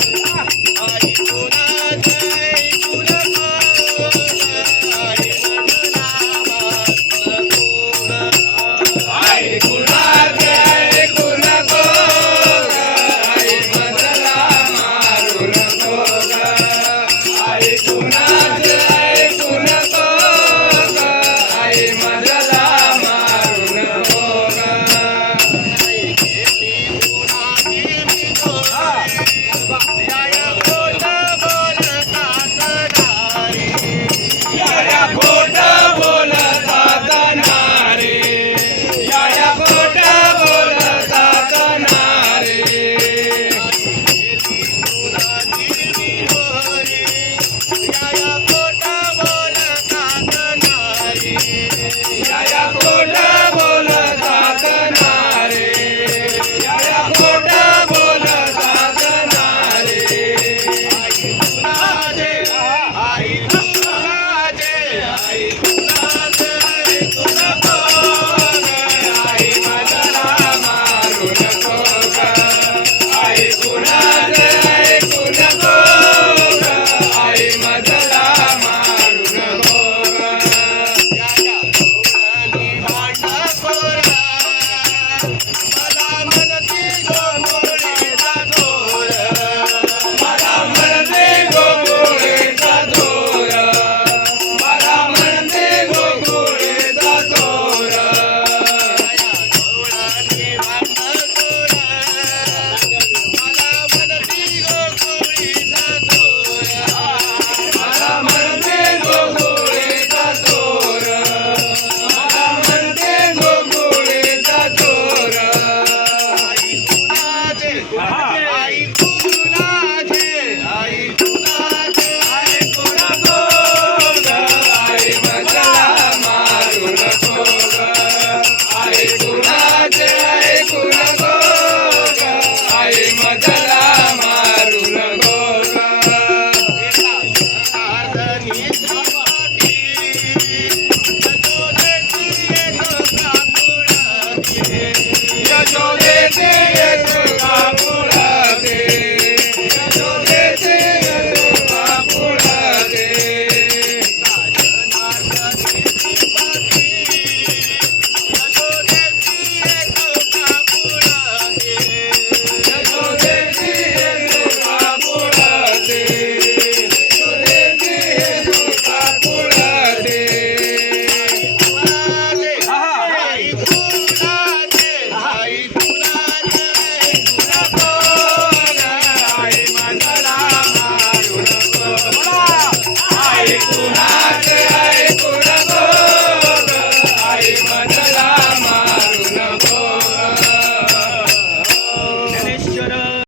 आई पुनः